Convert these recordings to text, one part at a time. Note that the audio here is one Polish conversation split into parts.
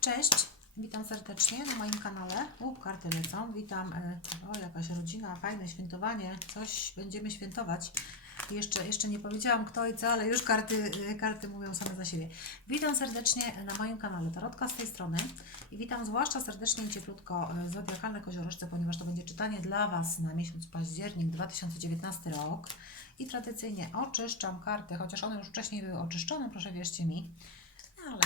Cześć, witam serdecznie na moim kanale. U, karty lecą. Witam. e, O, jakaś rodzina, fajne świętowanie. Coś będziemy świętować. Jeszcze, jeszcze nie powiedziałam kto i co, ale już karty, e, karty mówią same za siebie. Witam serdecznie na moim kanale Tarotka z tej strony i witam zwłaszcza serdecznie i cieplutko e, Zodiakalne Koziorożce, ponieważ to będzie czytanie dla Was na miesiąc październik 2019 rok. I tradycyjnie oczyszczam karty, chociaż one już wcześniej były oczyszczone, proszę wierzcie mi. Ale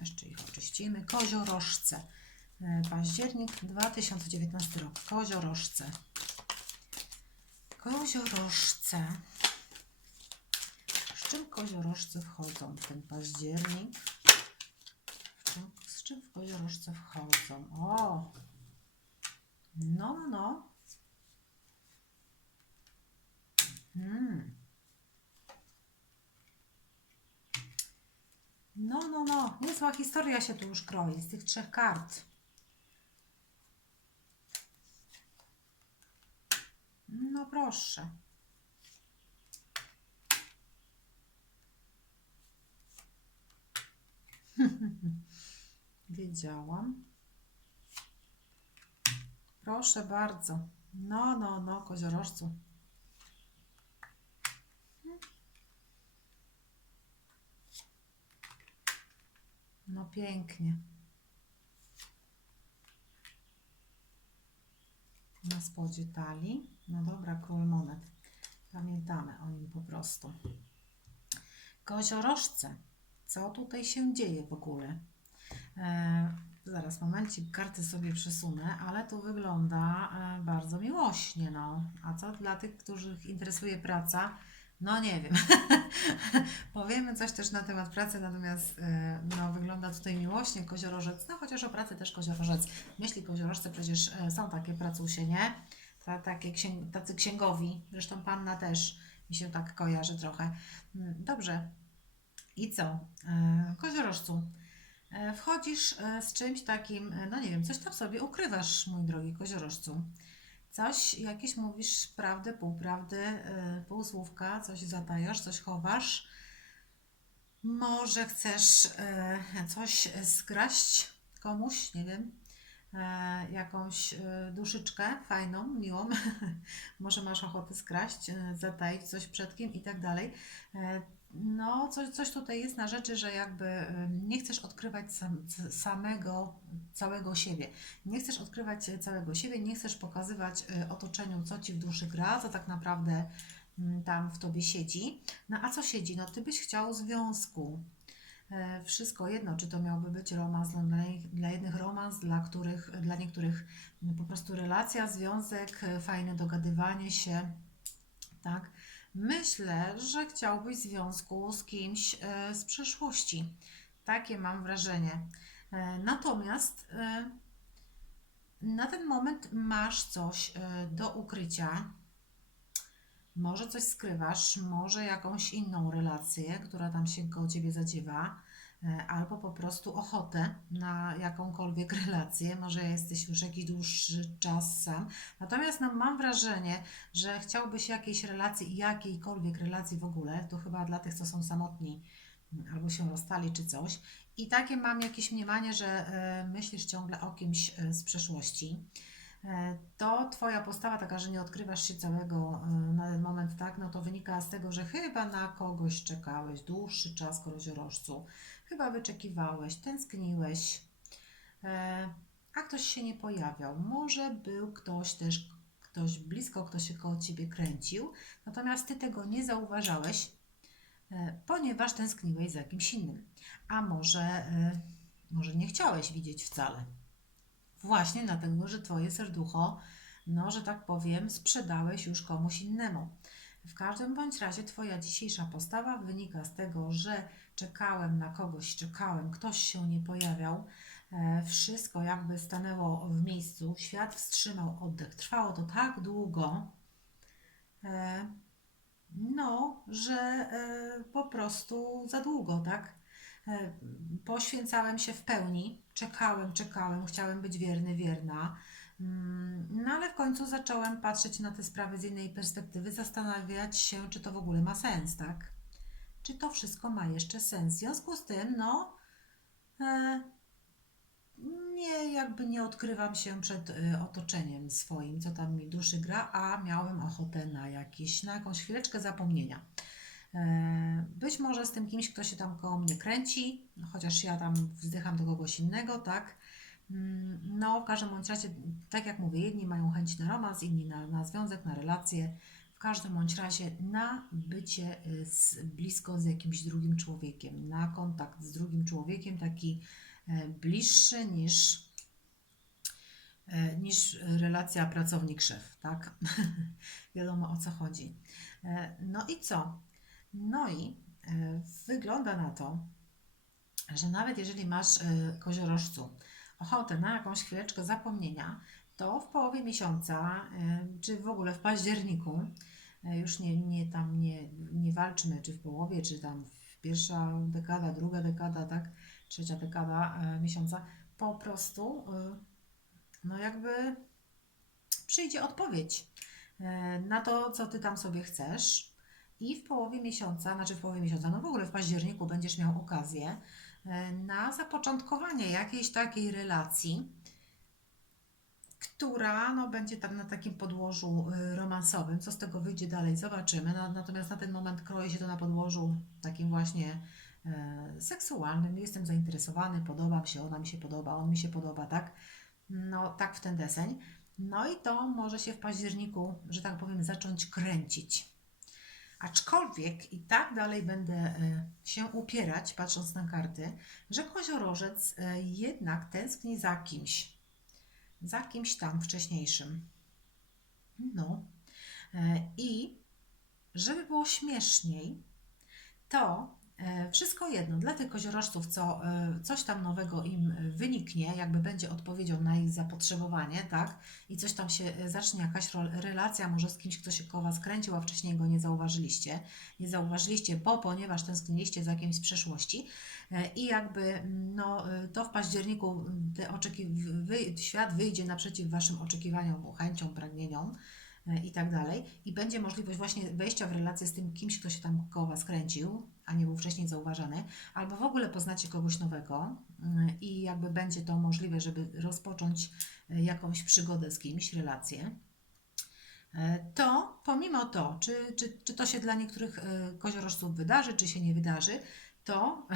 jeszcze ich oczyścimy. Koziorożce. E, Październik 2019 rok. Koziorożce. Koziorożce. Z czym koziorożce wchodzą w ten październik? Z czym w koziorożce wchodzą? O! No, no, no. Hmm. No, no. Niezła historia się tu już kroi z tych trzech kart. No proszę. Wiedziałam. Proszę bardzo. No, no, no, koziorożcu. No pięknie. Na spodzie talii. No dobra, król monet. Pamiętamy o nim po prostu. Koziorożce. Co tutaj się dzieje w ogóle? E, zaraz, momencik, karty sobie przesunę, ale to wygląda e, bardzo miłośnie, no. A co dla tych, których interesuje praca? No nie wiem. Powiemy coś też na temat pracy, natomiast e, no, wygląda tutaj miłośnie koziorożec, no chociaż o pracy też koziorożec. Myśli koziorożce przecież e, są takie pracusie, nie? Ta, takie księg, tacy księgowi, zresztą panna też mi się tak kojarzy trochę. Mm, Dobrze. I co? E, Koziorożcu, wchodzisz z czymś takim, no nie wiem, coś tam sobie ukrywasz, mój drogi koziorożcu. Coś, jakieś mówisz prawdę, półprawdy, półsłówka, coś zatajasz, coś chowasz. Może chcesz e, coś skraść komuś, nie wiem, e, jakąś e, duszyczkę fajną, miłą. Może masz ochotę skraść, zataić coś przed kim i tak dalej. No, coś, coś tutaj jest na rzeczy, że jakby nie chcesz odkrywać sam, samego, całego siebie. Nie chcesz odkrywać całego siebie, nie chcesz pokazywać e, otoczeniu, co ci w duszy gra, co tak naprawdę mm, tam w tobie siedzi. No a co siedzi? No ty byś chciał związku. E, Wszystko jedno, czy to miałby być romans dla, dla jednych romans, dla których, dla niektórych mm, po prostu relacja, związek, e, fajne dogadywanie się, tak? Myślę, że chciałbyś związku z kimś e, z przeszłości. Takie mam wrażenie. E, Natomiast e, na ten moment masz coś do ukrycia. Może coś skrywasz, może jakąś inną relację, która tam się koło ciebie zadziewa, albo po prostu ochotę na jakąkolwiek relację. Może jesteś już jakiś dłuższy czas sam. Natomiast no, mam wrażenie, że chciałbyś jakiejś relacji, jakiejkolwiek relacji w ogóle, to chyba dla tych, co są samotni mm, albo się rozstali czy coś. I takie mam jakieś mniemanie, że e, myślisz ciągle o kimś e, z przeszłości. E, To Twoja postawa taka, że nie odkrywasz się całego e, na ten moment, tak? No to wynika z tego, że chyba na kogoś czekałeś dłuższy czas, koziorożcu. Chyba wyczekiwałeś, tęskniłeś, e, a ktoś się nie pojawiał. Może był ktoś też, ktoś blisko, kto się koło Ciebie kręcił, natomiast Ty tego nie zauważałeś, e, ponieważ tęskniłeś za kimś innym. A może, e, może nie chciałeś widzieć wcale. Właśnie dlatego, że Twoje serducho, no, że tak powiem, sprzedałeś już komuś innemu. W każdym bądź razie Twoja dzisiejsza postawa wynika z tego, że czekałem na kogoś, czekałem, ktoś się nie pojawiał, e, wszystko jakby stanęło w miejscu, świat wstrzymał oddech. Trwało to tak długo, e, no, że e, po prostu za długo, tak? Poświęcałem się w pełni, czekałem, czekałem, chciałem być wierny, wierna. Mm, No ale w końcu zacząłem patrzeć na te sprawy z innej perspektywy, zastanawiać się, czy to w ogóle ma sens, tak? Czy to wszystko ma jeszcze sens? W związku z tym, no, e, jakby nie odkrywam się przed y, otoczeniem swoim, co tam mi duszy gra, a miałem ochotę na jakieś, na jakąś chwileczkę zapomnienia. E, Być może z tym kimś, kto się tam koło mnie kręci, chociaż ja tam wzdycham do kogoś innego, tak? Mm, No, w każdym bądź razie, tak jak mówię, jedni mają chęć na romans, inni na, na związek, na relacje. W każdym bądź razie na bycie y, z, blisko z jakimś drugim człowiekiem, na kontakt z drugim człowiekiem, taki e, bliższy niż, e, niż relacja pracownik-szef, tak? Wiadomo o co chodzi. E, No i co? No i wygląda na to, że nawet jeżeli masz koziorożcu ochotę na jakąś chwileczkę zapomnienia, to w połowie miesiąca, czy w ogóle w październiku, już nie, nie tam nie, nie walczmy, czy w połowie, czy tam pierwsza dekada, druga dekada, tak, trzecia dekada e, miesiąca, po prostu e, no jakby przyjdzie odpowiedź e, na to, co ty tam sobie chcesz. I w połowie miesiąca, znaczy w połowie miesiąca, no w ogóle w październiku będziesz miał okazję e, na zapoczątkowanie jakiejś takiej relacji, która no, będzie tam na takim podłożu y, romansowym. Co z tego wyjdzie dalej, zobaczymy. Natomiast na ten moment kroi się to na podłożu takim właśnie e, seksualnym. Jestem zainteresowany, podoba mi się, ona mi się podoba, on mi się podoba, tak? No, tak w ten deseń. No i to może się w październiku, że tak powiem, zacząć kręcić. Aczkolwiek i tak dalej będę e, się upierać, patrząc na karty, że koziorożec jednak tęskni za kimś. Za kimś tam wcześniejszym. No. E, I żeby było śmieszniej, to wszystko jedno, dla tych koziorożców, co e, coś tam nowego im e, wyniknie, jakby będzie odpowiedzią na ich zapotrzebowanie, tak? I coś tam się e, zacznie, jakaś relacja, może z kimś, kto się koło Was a wcześniej go nie zauważyliście. Nie zauważyliście, bo ponieważ tęskniliście za kimś z przeszłości. E, I jakby mm, no, e, to w październiku mm, te oczeki- wy, świat wyjdzie naprzeciw Waszym oczekiwaniom, chęciom, pragnieniom e, i tak dalej. I będzie możliwość właśnie wejścia w relację z tym kimś, kto się tam koło Was kręcił, a nie był wcześniej zauważany, albo w ogóle poznacie kogoś nowego mm, i jakby będzie to możliwe, żeby rozpocząć e, jakąś przygodę z kimś, relację. E, To pomimo to, czy, czy, czy to się dla niektórych e, koziorożców wydarzy, czy się nie wydarzy, to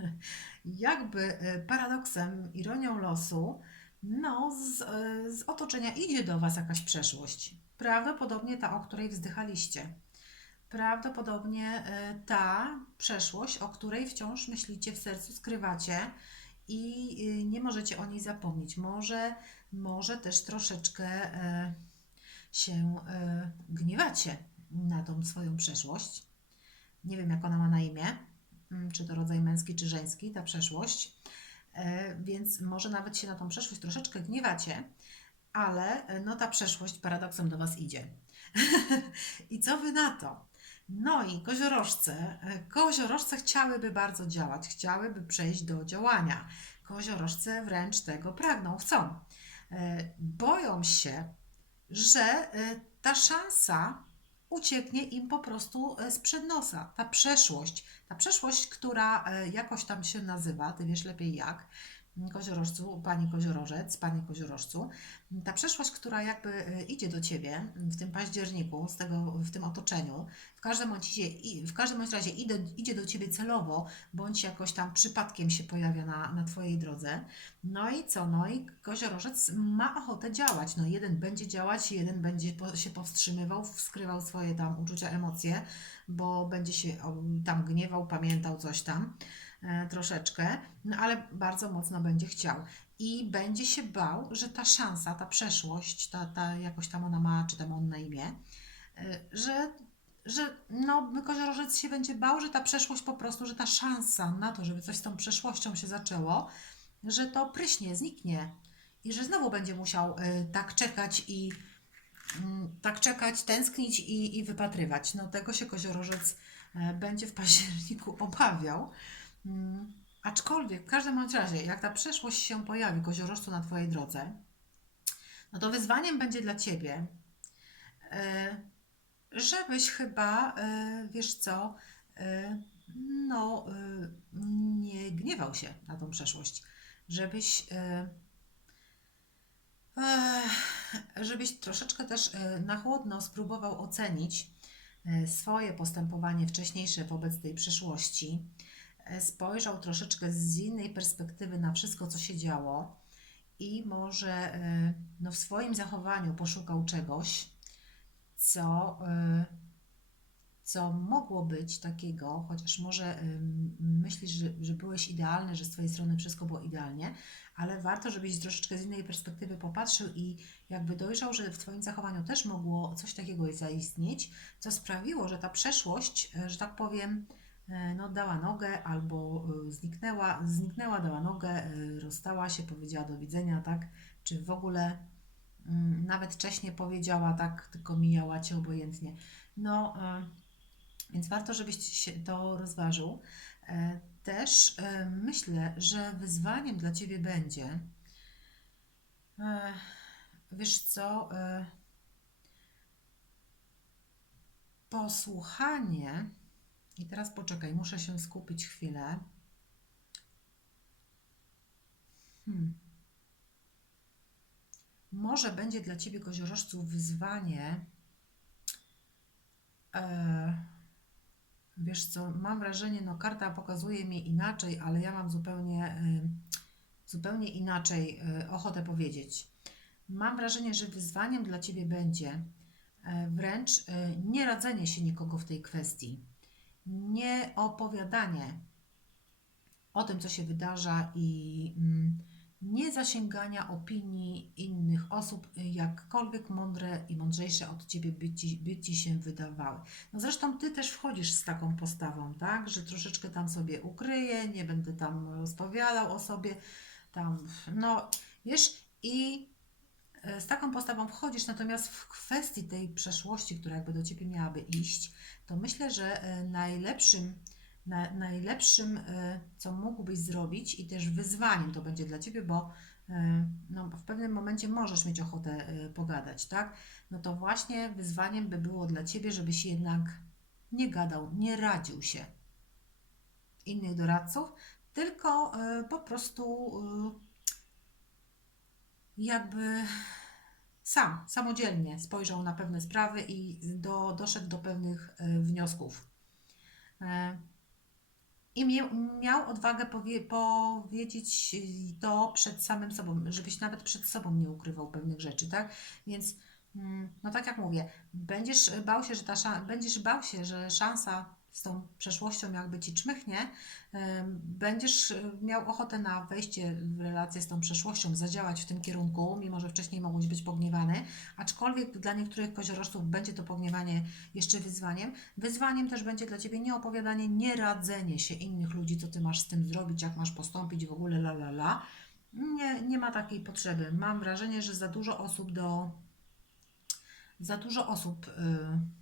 jakby e, paradoksem, ironią losu, no z, e, z otoczenia idzie do Was jakaś przeszłość. Prawdopodobnie ta, o której wzdychaliście. Prawdopodobnie e, ta przeszłość, o której wciąż myślicie w sercu, skrywacie i e, nie możecie o niej zapomnieć. Może, może też troszeczkę e, się gniewacie na tą swoją przeszłość. Nie wiem, jak ona ma na imię, mm, czy to rodzaj męski, czy żeński, ta przeszłość. Więc może nawet się na tą przeszłość troszeczkę gniewacie, ale e, no ta przeszłość paradoksem do Was idzie. I co Wy na to? No i koziorożce, e, koziorożce chciałyby bardzo działać, chciałyby przejść do działania. Koziorożce wręcz tego pragną, chcą. E, Boją się, że ta szansa ucieknie im po prostu sprzed nosa. Ta przeszłość, ta przeszłość, która jakoś tam się nazywa, ty wiesz lepiej jak, koziorożcu, pani koziorożec, panie koziorożcu, ta przeszłość, która jakby e, idzie do ciebie w tym październiku, z tego, w tym otoczeniu, w każdym bądź, razie- i- w każdym razie idzie, idzie do ciebie celowo, bądź jakoś tam przypadkiem się pojawia na, na twojej drodze. No i co? No i koziorożec ma ochotę działać. No jeden będzie działać, jeden będzie się powstrzymywał, skrywał swoje tam uczucia, emocje, bo będzie się tam gniewał, pamiętał coś tam troszeczkę, no ale bardzo mocno będzie chciał. I będzie się bał, że ta szansa, ta przeszłość, ta, ta jakoś tam ona ma, czy tam on na imię, e, że, że no, koziorożec się będzie bał, że ta przeszłość po prostu, że ta szansa na to, żeby coś z tą przeszłością się zaczęło, że to pryśnie, zniknie i że znowu będzie musiał y, tak czekać i mm, tak czekać, tęsknić i, i wypatrywać. No tego się koziorożec e, będzie w październiku obawiał. Mm, Aczkolwiek w każdym razie, jak ta przeszłość się pojawi koziorożcu na Twojej drodze, no to wyzwaniem będzie dla Ciebie, e, żebyś chyba, e, wiesz co, e, no, nie gniewał się na tą przeszłość, żebyś żebyś troszeczkę też na chłodno spróbował ocenić swoje postępowanie wcześniejsze wobec tej przeszłości. E, Spojrzał troszeczkę z innej perspektywy na wszystko, co się działo i może e, no, w swoim zachowaniu poszukał czegoś, co, e, co mogło być takiego, chociaż może ym, myślisz, że, że byłeś idealny, że z Twojej strony wszystko było idealnie, ale warto, żebyś troszeczkę z innej perspektywy popatrzył i jakby dojrzał, że w Twoim zachowaniu też mogło coś takiego zaistnieć, co sprawiło, że ta przeszłość, e, że tak powiem, e, no, dała nogę albo e, zniknęła, zniknęła, dała nogę, e, rozstała się, powiedziała do widzenia, tak? Czy w ogóle mm, nawet wcześniej powiedziała tak, tylko mijała Cię obojętnie. No, e, więc warto, żebyś się to rozważył. E, Też e, myślę, że wyzwaniem dla Ciebie będzie, e, wiesz co, e, posłuchanie, i teraz poczekaj, muszę się skupić chwilę. Hmm. Może będzie dla Ciebie, koziorożców, wyzwanie. E, Wiesz co, mam wrażenie, no karta pokazuje mi inaczej, ale ja mam zupełnie, y, zupełnie inaczej y, ochotę powiedzieć. Mam wrażenie, że wyzwaniem dla Ciebie będzie wręcz y, nie radzenie się nikogo w tej kwestii, nie opowiadanie o tym, co się wydarza i mm, nie zasięgania opinii innych osób, jakkolwiek mądre i mądrzejsze od Ciebie by ci, by ci się wydawały. No zresztą Ty też wchodzisz z taką postawą, tak, że troszeczkę tam sobie ukryję, nie będę tam rozpowiadał o sobie, tam, no wiesz, i z taką postawą wchodzisz, natomiast w kwestii tej przeszłości, która jakby do Ciebie miałaby iść, to myślę, że e, najlepszym na, najlepszym, e, co mógłbyś zrobić i też wyzwaniem to będzie dla Ciebie, bo e, no, w pewnym momencie możesz mieć ochotę pogadać, tak? No to właśnie wyzwaniem by było dla Ciebie, żebyś jednak nie gadał, nie radził się innych doradców, tylko po prostu jakby sam, samodzielnie spojrzał na pewne sprawy i do, doszedł do pewnych e, wniosków. E, I miał odwagę powie- powiedzieć to przed samym sobą, żebyś nawet przed sobą nie ukrywał pewnych rzeczy, tak? Więc, mm, no tak jak mówię, będziesz bał się, że ta będziesz bał się, że szansa z tą przeszłością jakby ci czmychnie, będziesz e, miał ochotę na wejście w relację z tą przeszłością, zadziałać w tym kierunku, mimo że wcześniej mogłeś być pogniewany, aczkolwiek dla niektórych koziorożców będzie to pogniewanie jeszcze wyzwaniem. Wyzwaniem też będzie dla Ciebie nie opowiadanie, nie radzenie się innych ludzi, co Ty masz z tym zrobić, jak masz postąpić, w ogóle la la la. Nie, nie ma takiej potrzeby. Mam wrażenie, że za dużo osób do... Za dużo osób... y, y,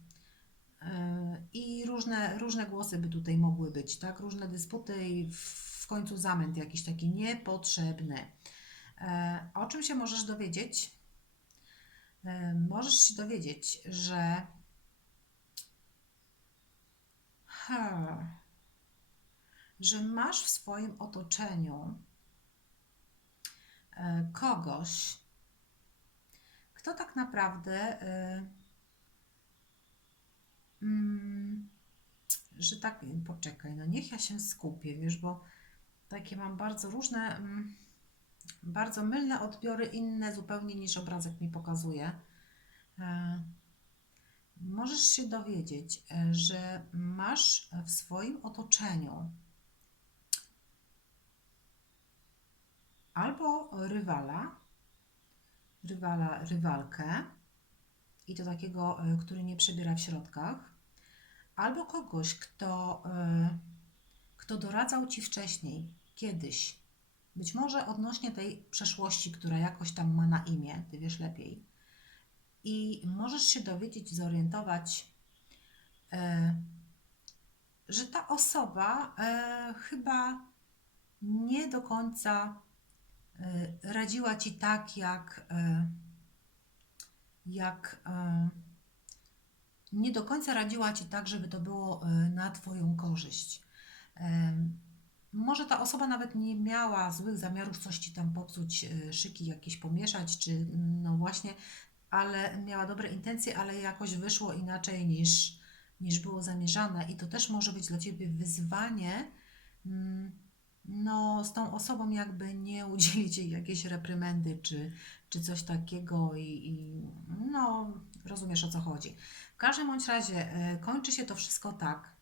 I różne, różne głosy by tutaj mogły być, tak? Różne dysputy i w, końcu zamęt jakiś taki niepotrzebny. E, o czym się możesz dowiedzieć? E, możesz się dowiedzieć, że że masz w swoim otoczeniu e, kogoś, kto tak naprawdę, że tak, poczekaj, no niech ja się skupię, wiesz, bo takie mam bardzo różne, mm, bardzo mylne odbiory, inne zupełnie niż obrazek mi pokazuje. E, Możesz się dowiedzieć, e, że masz w swoim otoczeniu albo rywala, rywala, rywalkę, i to takiego, e, który nie przebiera w środkach, albo kogoś, kto, e, kto doradzał ci wcześniej, kiedyś, być może odnośnie tej przeszłości, która jakoś tam ma na imię, ty wiesz lepiej. I możesz się dowiedzieć, zorientować, e, że ta osoba e, chyba nie do końca radziła ci tak, jak, jak nie do końca radziła ci tak, żeby to było e, na Twoją korzyść. E, może ta osoba nawet nie miała złych zamiarów coś ci tam popsuć, e, szyki jakieś pomieszać, czy no właśnie, ale miała dobre intencje, ale jakoś wyszło inaczej niż, niż było zamierzane i to też może być dla Ciebie wyzwanie, mm, no z tą osobą jakby nie udzielić jej jakiejś reprymendy, czy, czy coś takiego i, i no rozumiesz o co chodzi. W każdym bądź razie e, kończy się to wszystko tak,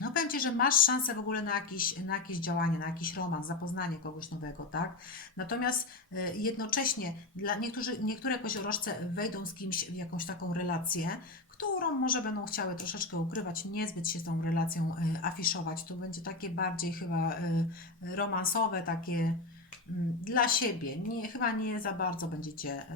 no powiem Ci, że masz szansę w ogóle na jakieś, na jakieś działanie, na jakiś romans, zapoznanie kogoś nowego, tak? Natomiast y, jednocześnie dla niektórzy, niektóre koziorożce wejdą z kimś w jakąś taką relację, którą może będą chciały troszeczkę ukrywać, niezbyt się tą relacją y, afiszować. To będzie takie bardziej chyba y, romansowe, takie mm, dla siebie. Nie, chyba nie za bardzo będziecie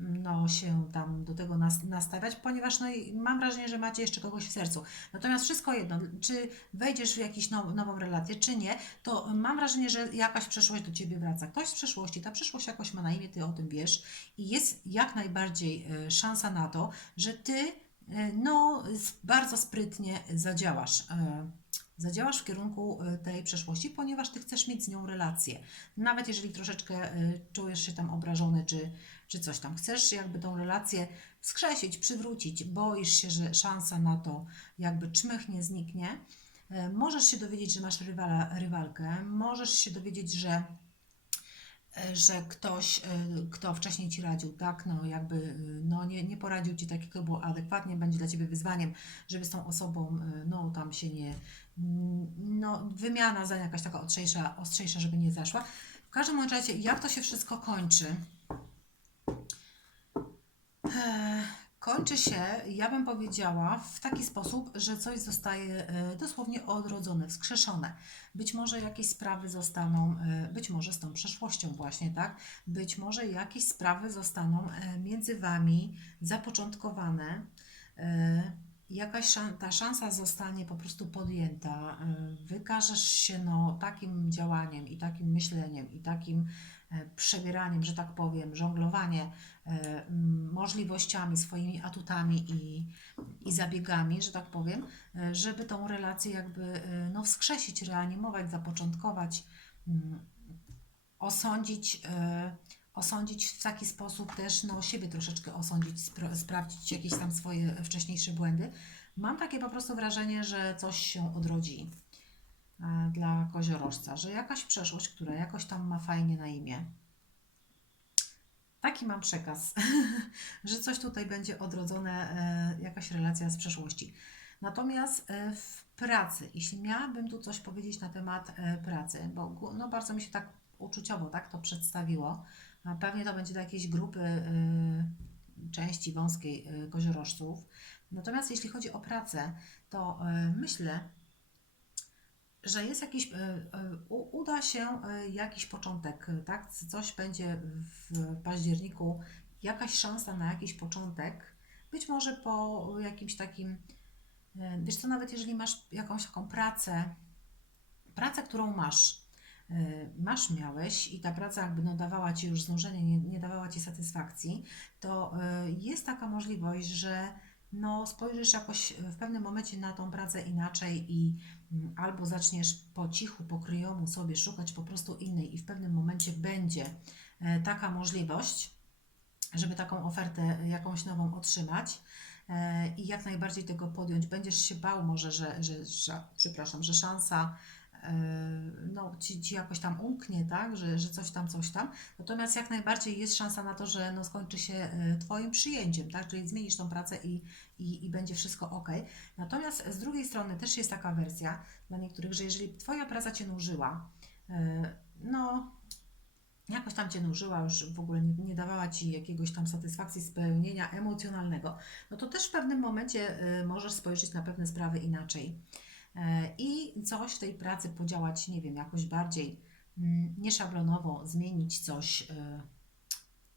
no, się tam do tego nas, nastawiać, ponieważ no, mam wrażenie, że macie jeszcze kogoś w sercu. Natomiast wszystko jedno, czy wejdziesz w jakąś now, nową relację, czy nie, to mam wrażenie, że jakaś przeszłość do Ciebie wraca. Ktoś z przeszłości, ta przeszłość jakoś ma na imię, Ty o tym wiesz i jest jak najbardziej y, szansa na to, że Ty y, no, bardzo sprytnie zadziałasz. Y, zadziałasz w kierunku tej przeszłości, ponieważ ty chcesz mieć z nią relację. Nawet jeżeli troszeczkę czujesz się tam obrażony, czy, czy coś tam. Chcesz jakby tą relację wskrzesić, przywrócić, boisz się, że szansa na to jakby czmychnie, zniknie. E, możesz się dowiedzieć, że masz rywala, rywalkę, możesz się dowiedzieć, że że ktoś, kto wcześniej Ci radził, tak, no jakby no nie, nie poradził Ci takiego, bo adekwatnie będzie dla Ciebie wyzwaniem, żeby z tą osobą, no tam się nie, no wymiana za jakaś taka ostrzejsza, ostrzejsza żeby nie zaszła. W każdym razie, jak to się wszystko kończy? Kończy się, ja bym powiedziała, w taki sposób, że coś zostaje e, dosłownie odrodzone, wskrzeszone. Być może jakieś sprawy zostaną, e, być może z tą przeszłością właśnie, tak? Być może jakieś sprawy zostaną e, między Wami zapoczątkowane. Jakaś ta szansa zostanie po prostu podjęta. Wykażesz się no, takim działaniem i takim myśleniem i takim przebieraniem, że tak powiem, żonglowanie E, możliwościami, swoimi atutami i, i zabiegami, że tak powiem, e, żeby tą relację jakby e, no, wskrzesić, reanimować, zapoczątkować, osądzić, osądzić w taki sposób też no, siebie troszeczkę osądzić, spra sprawdzić jakieś tam swoje wcześniejsze błędy. Mam takie po prostu wrażenie, że coś się odrodzi dla koziorożca, że jakaś przeszłość, która jakoś tam ma fajnie na imię, Taki mam przekaz, że coś tutaj będzie odrodzone, e, jakaś relacja z przeszłości. Natomiast e, w pracy, jeśli miałabym tu coś powiedzieć na temat e, pracy, bo no bardzo mi się tak uczuciowo tak to przedstawiło, pewnie to będzie do jakiejś grupy części wąskiej koziorożców. Natomiast jeśli chodzi o pracę, to myślę, że jest jakiś, uda się jakiś początek, tak? Coś będzie w październiku, jakaś szansa na jakiś początek, być może po jakimś takim, wiesz co, nawet jeżeli masz jakąś taką pracę, pracę, którą masz, masz, miałeś i ta praca jakby no, dawała Ci już znużenie, nie, nie dawała Ci satysfakcji, to jest taka możliwość, że no, spojrzysz jakoś w pewnym momencie na tą pracę inaczej i mm, albo zaczniesz po cichu, po kryjomu sobie szukać po prostu innej i w pewnym momencie będzie taka możliwość, żeby taką ofertę jakąś nową otrzymać i jak najbardziej tego podjąć. Będziesz się bał może, że, że, że przepraszam, że szansa no, ci, ci jakoś tam umknie, tak, że, że coś tam, coś tam. Natomiast jak najbardziej jest szansa na to, że no, skończy się e, Twoim przyjęciem, tak, czyli zmienisz tą pracę i, i, i będzie wszystko ok. Natomiast z drugiej strony też jest taka wersja dla niektórych, że jeżeli Twoja praca Cię nużyła, e, no jakoś tam Cię nużyła, już w ogóle nie, nie, dawała Ci jakiegoś tam satysfakcji, spełnienia emocjonalnego, no to też w pewnym momencie możesz spojrzeć na pewne sprawy inaczej. E, i coś w tej pracy podziałać, nie wiem, jakoś bardziej mm, nieszablonowo, zmienić coś, e,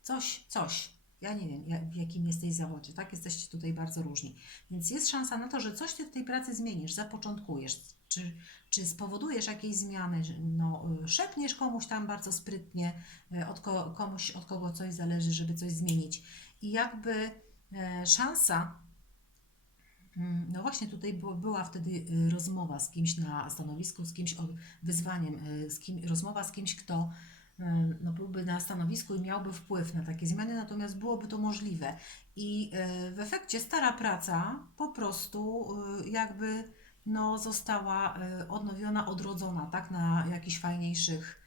coś, coś. Ja nie wiem, w jakim jesteś zawodzie, tak? Jesteście tutaj bardzo różni. Więc jest szansa na to, że coś Ty w tej pracy zmienisz, zapoczątkujesz, czy, czy spowodujesz jakieś zmiany, no, e, szepniesz komuś tam bardzo sprytnie, od ko komuś, od kogo coś zależy, żeby coś zmienić. I jakby szansa no właśnie tutaj była wtedy y, rozmowa z kimś na stanowisku, z kimś o wyzwaniem, y, z kim, rozmowa z kimś, kto y, no, byłby na stanowisku i miałby wpływ na takie zmiany, natomiast byłoby to możliwe. I w efekcie stara praca po prostu jakby no, została odnowiona, odrodzona, tak, na jakichś fajniejszych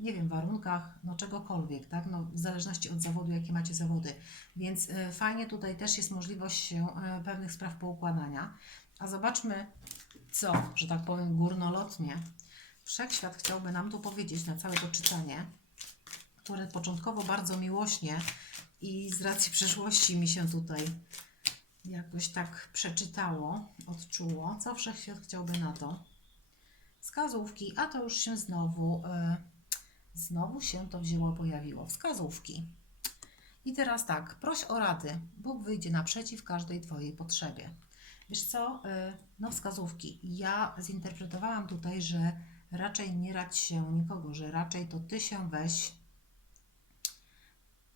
nie wiem, warunkach, no czegokolwiek, tak, no w zależności od zawodu, jakie macie zawody. Więc e, fajnie tutaj też jest możliwość się e, pewnych spraw poukładania. A zobaczmy, co, że tak powiem, górnolotnie Wszechświat chciałby nam tu powiedzieć na całe to czytanie, które początkowo bardzo miłośnie i z racji przeszłości mi się tutaj jakoś tak przeczytało, odczuło, co Wszechświat chciałby na to wskazówki, a to już się znowu, e, znowu się to wzięło, pojawiło. Wskazówki. I teraz tak, proś o rady. Bóg wyjdzie naprzeciw każdej Twojej potrzebie. Wiesz co, e, no wskazówki. Ja zinterpretowałam tutaj, że raczej nie radź się nikogo, że raczej to Ty się weź,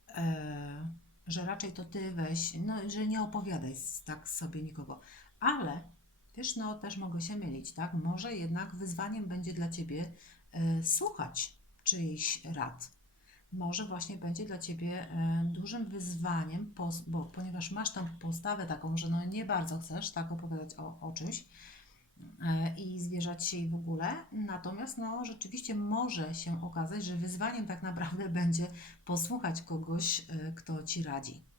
e, że raczej to Ty weź, no, że nie opowiadaj tak sobie nikogo. Ale Wiesz, no też mogę się mylić, tak? Może jednak wyzwaniem będzie dla Ciebie e, słuchać czyichś rad. Może właśnie będzie dla Ciebie e, dużym wyzwaniem, pos- bo, ponieważ masz tam postawę taką, że no nie bardzo chcesz tak opowiadać o, o czymś e, i zwierzać się i w ogóle. Natomiast no rzeczywiście może się okazać, że wyzwaniem tak naprawdę będzie posłuchać kogoś, kto Ci radzi.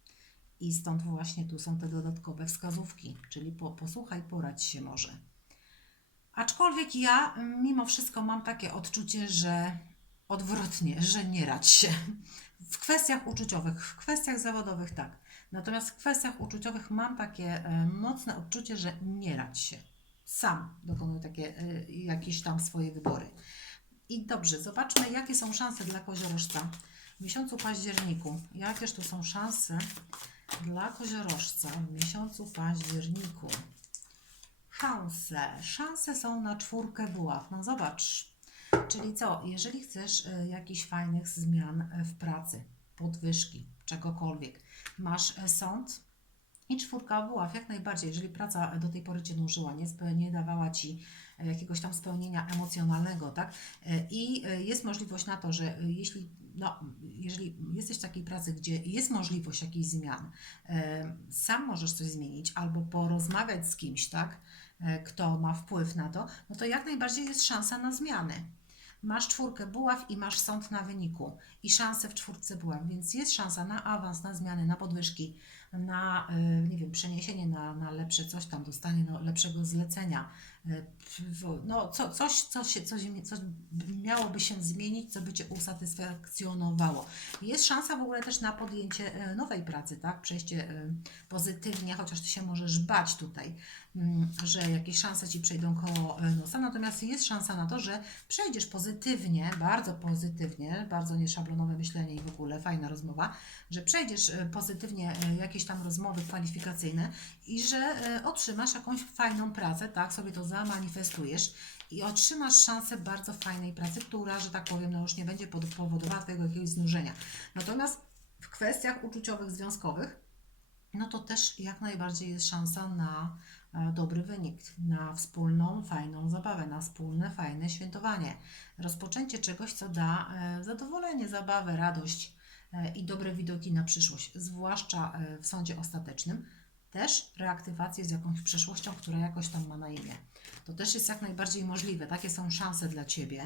I stąd właśnie tu są te dodatkowe wskazówki, czyli po, posłuchaj, poradź się może. Aczkolwiek ja mm, mimo wszystko mam takie odczucie, że odwrotnie, że nie radź się. W kwestiach uczuciowych, w kwestiach zawodowych tak. Natomiast w kwestiach uczuciowych mam takie e, mocne odczucie, że nie radź się. Sam dokonuj takie e, jakieś tam swoje wybory. I dobrze, zobaczmy, jakie są szanse dla koziorożca w miesiącu październiku. Jakież tu są szanse dla koziorożca w miesiącu październiku? Szanse. Szanse są na czwórkę buław. No zobacz. Czyli co, jeżeli chcesz y, jakichś fajnych zmian y, w pracy, podwyżki, czegokolwiek, masz y, sąd i czwórka buław, jak najbardziej, jeżeli praca do tej pory Cię nużyła, nie, nie dawała Ci e, jakiegoś tam spełnienia emocjonalnego, tak? E, I e, jest możliwość na to, że e, jeśli, no, jeżeli jesteś w takiej pracy, gdzie jest możliwość jakichś zmian, e, sam możesz coś zmienić albo porozmawiać z kimś, tak? E, Kto ma wpływ na to, no to jak najbardziej jest szansa na zmiany. Masz czwórkę buław i masz sąd na wyniku i szansę w czwórce buław, więc jest szansa na awans, na zmiany, na podwyżki, na, y, nie wiem, przeniesienie na, na lepsze coś tam, dostanie no, lepszego zlecenia. No, co, coś, co się, coś, coś miałoby się zmienić, co by Cię usatysfakcjonowało. Jest szansa w ogóle też na podjęcie y, nowej pracy, tak? Przejście y, pozytywnie, chociaż Ty się możesz bać tutaj, mm, że jakieś szanse Ci przejdą koło y, nosa, natomiast jest szansa na to, że przejdziesz pozytywnie, bardzo pozytywnie, bardzo nieszablonowe myślenie i w ogóle fajna rozmowa, że przejdziesz e, pozytywnie e, jakieś tam rozmowy kwalifikacyjne i że e, otrzymasz jakąś fajną pracę, tak sobie to zamanifestujesz i otrzymasz szansę bardzo fajnej pracy, która, że tak powiem, no już nie będzie powodowała Twojego jakiegoś znużenia. Natomiast w kwestiach uczuciowych, związkowych, no to też jak najbardziej jest szansa na e, dobry wynik, na wspólną, fajną zabawę, na wspólne, fajne świętowanie. Rozpoczęcie czegoś, co da e, zadowolenie, zabawę, radość i dobre widoki na przyszłość, zwłaszcza w sądzie ostatecznym. Też reaktywację z jakąś przeszłością, która jakoś tam ma na imię. To też jest jak najbardziej możliwe. Takie są szanse dla Ciebie.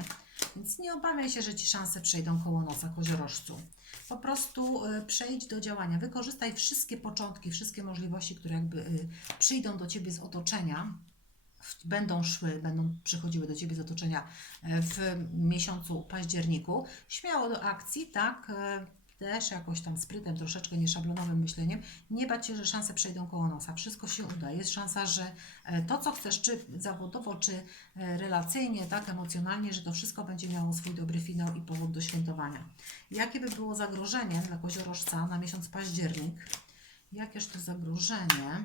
Więc nie obawiaj się, że Ci szanse przejdą koło nosa koziorożcu. Po prostu y, przejdź do działania. Wykorzystaj wszystkie początki, wszystkie możliwości, które jakby y, przyjdą do Ciebie z otoczenia, będą szły, będą przychodziły do Ciebie z otoczenia e, w miesiącu październiku. Śmiało do akcji, tak? Też jakoś tam sprytem, troszeczkę nieszablonowym myśleniem. Nie bać się, że szanse przejdą koło nosa. Wszystko się uda. Jest szansa, że e, to, co chcesz, czy zawodowo, czy e, relacyjnie, tak, emocjonalnie, że to wszystko będzie miało swój dobry finał i powód do świętowania. Jakie by było zagrożenie dla koziorożca na miesiąc październik? Jakież to zagrożenie?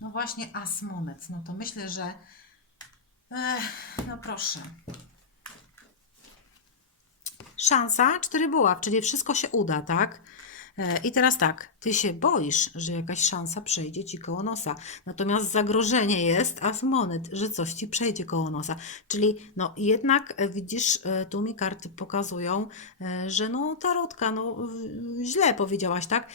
No właśnie Asmonet. No to myślę, że Ech, no proszę. Szansa cztery buław, czyli wszystko się uda, tak? E, I teraz tak, ty się boisz, że jakaś szansa przejdzie ci koło nosa. Natomiast zagrożenie jest as monet, że coś ci przejdzie koło nosa. Czyli no jednak e, widzisz, e, tu mi karty pokazują, że no tarotka, no źle powiedziałaś, tak?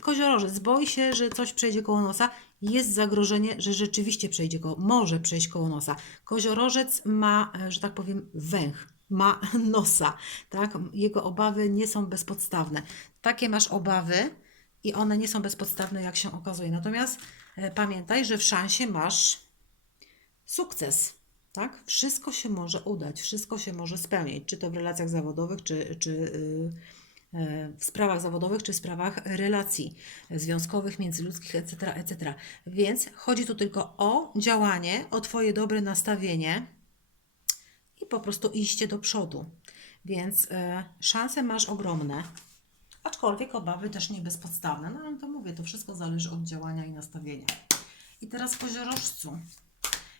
Koziorożec boi się, że coś przejdzie koło nosa. Jest zagrożenie, że rzeczywiście przejdzie koło, może przejść koło nosa. Koziorożec ma, że tak powiem, węch, ma nosa, tak? Jego obawy nie są bezpodstawne. Takie masz obawy i one nie są bezpodstawne, jak się okazuje. Natomiast e, pamiętaj, że w szansie masz sukces. Tak? Wszystko się może udać, wszystko się może spełnić, czy to w relacjach zawodowych, czy, czy yy, yy, w sprawach zawodowych, czy w sprawach relacji związkowych, międzyludzkich, etc., etc. Więc chodzi tu tylko o działanie, o Twoje dobre nastawienie i po prostu iście do przodu. Więc e, szanse masz ogromne, aczkolwiek obawy też nie bezpodstawne. No ale to mówię, to wszystko zależy od działania i nastawienia. I teraz koziorożcu.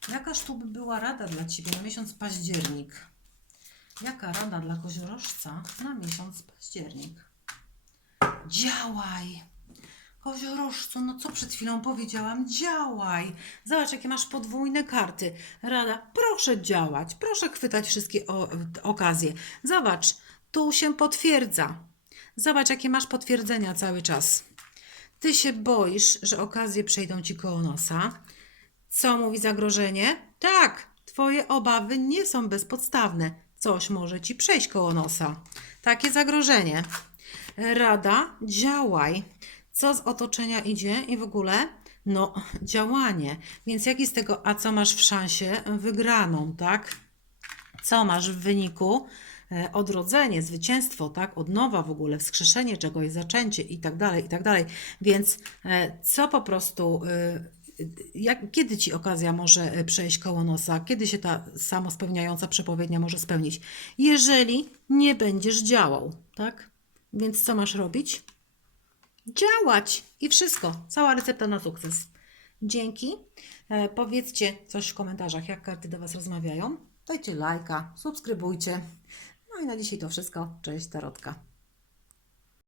Jakaż tu by była rada dla Ciebie na miesiąc październik? Jaka rada dla koziorożca na miesiąc październik? Działaj! Koziorożcu, no co przed chwilą powiedziałam? Działaj! Zobacz, jakie masz podwójne karty. Rada, proszę działać, proszę chwytać wszystkie o, okazje. Zobacz, tu się potwierdza. Zobacz, jakie masz potwierdzenia cały czas. Ty się boisz, że okazje przejdą ci koło nosa. Co mówi zagrożenie? Tak, twoje obawy nie są bezpodstawne. Coś może ci przejść koło nosa. Takie zagrożenie. Rada, działaj. Co z otoczenia idzie i w ogóle? No, działanie. Więc jaki z tego, a co masz w szansie? Wygraną, tak? co masz w wyniku? E, Odrodzenie, zwycięstwo, tak? Odnowa w ogóle, wskrzeszenie czegoś, zaczęcie i tak dalej, i tak dalej. Więc e, co po prostu, e, jak, kiedy ci okazja może przejść koło nosa? Kiedy się ta samospełniająca przepowiednia może spełnić? Jeżeli nie będziesz działał, tak? Więc co masz robić? Działać i wszystko. Cała recepta na sukces. Dzięki. E, powiedzcie coś w komentarzach, jak karty do Was rozmawiają. Dajcie lajka, subskrybujcie. No i na dzisiaj to wszystko. Cześć, Tarotka.